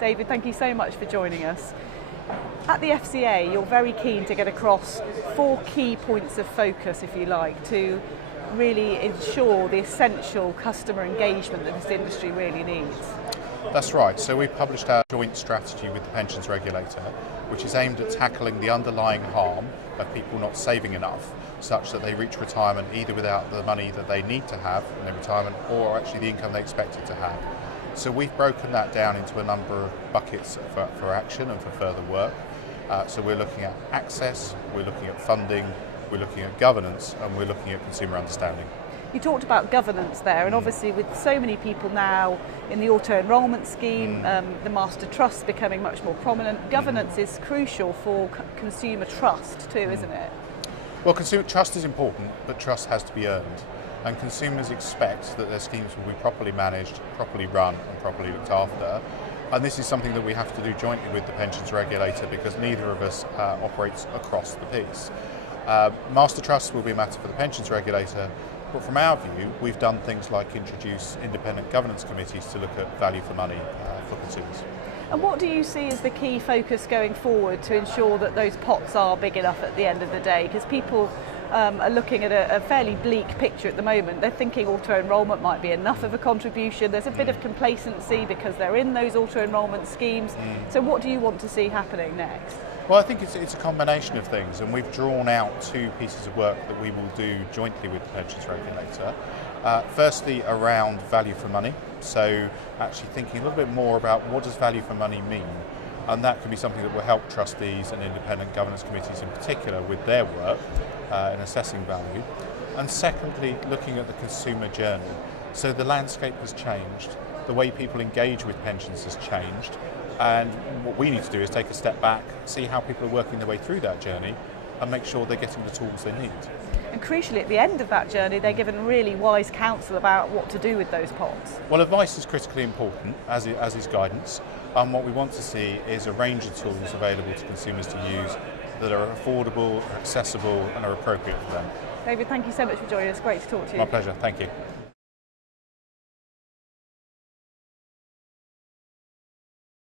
David, thank you so much for joining us. At the FCA, you're very keen to get across 4 key points of focus, if you like, to really ensure the essential customer engagement that this industry really needs. That's right. So we published our joint strategy with the Pensions Regulator, which is aimed at tackling the underlying harm of people not saving enough, such that they reach retirement either without the money that they need to have in their retirement or actually the income they expected to have. So we've broken that down into a number of buckets for action and for further work. So we're looking at access, we're looking at funding, we're looking at governance, and we're looking at consumer understanding. You talked about governance there, and obviously with so many people now in the auto-enrolment scheme, the master trust becoming much more prominent, governance is crucial for consumer trust too, isn't it? Well, consumer trust is important, but trust has to be earned. And consumers expect that their schemes will be properly managed, properly run and properly looked after. And this is something that we have to do jointly with the Pensions Regulator because neither of us operates across the piece. Master trust will be a matter for the Pensions Regulator, but from our view we've done things like introduce independent governance committees to look at value for money for consumers. And what do you see as the key focus going forward to ensure that those pots are big enough at the end of the day? Because people are looking at a fairly bleak picture at the moment. They're thinking auto-enrolment might be enough of a contribution. There's a bit of complacency because they're in those auto-enrolment schemes. So what do you want to see happening next? Well, I think it's a combination of things, and we've drawn out 2 pieces of work that we will do jointly with the Pensions Regulator. Firstly, around value for money, so actually thinking a little bit more about what does value for money mean, and that can be something that will help trustees and independent governance committees in particular with their work in assessing value. And secondly, looking at the consumer journey. So the landscape has changed, the way people engage with pensions has changed, and what we need to do is take a step back, see how people are working their way through that journey and make sure they're getting the tools they need. And crucially, at the end of that journey, they're given really wise counsel about what to do with those pots. Well, advice is critically important, as is guidance. And what we want to see is a range of tools available to consumers to use that are affordable, accessible and are appropriate for them. David, thank you so much for joining us. Great to talk to you. My pleasure. Thank you.